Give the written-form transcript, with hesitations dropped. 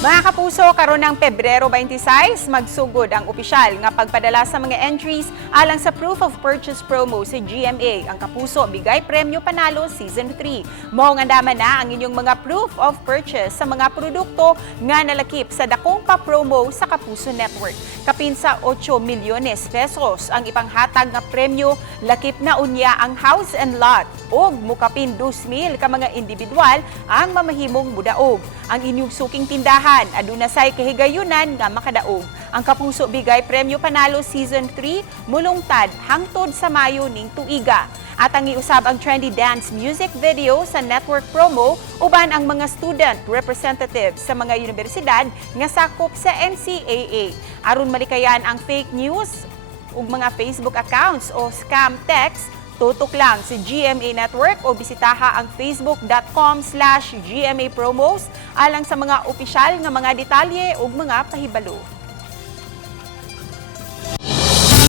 Mga kapuso, karon ng Pebrero 26, magsugod ang opisyal nga pagpadala sa mga entries alang sa Proof of Purchase promo sa GMA. Ang kapuso, bigay premyo panalo Season 3. Mao nga naman na ang inyong mga Proof of Purchase sa mga produkto nga nalakip sa dakong pa-promo sa Kapuso Network. Kapin sa 8 milyones pesos ang ipanghatag nga premyo, lakip na unya ang house and lot ug mukapin 2,000 ka mga individual ang mamahimong mudaog. Ang inyong suking tindahan aduna say kahigayunan nga makadaog. Ang Kapuso bigay premyo panalo Season 3 mulungtad hangtod sa Mayo ning tuiga. At ang iusab ang trendy dance music video sa network promo uban ang mga student representatives sa mga universidad nga sakop sa NCAA. Aron malikayan ang fake news ug mga Facebook accounts o scam text, tutok lang si GMA Network o bisitaha ang facebook.com/GMA Promos alang sa mga opisyal nga mga detalye ug mga pahibalo.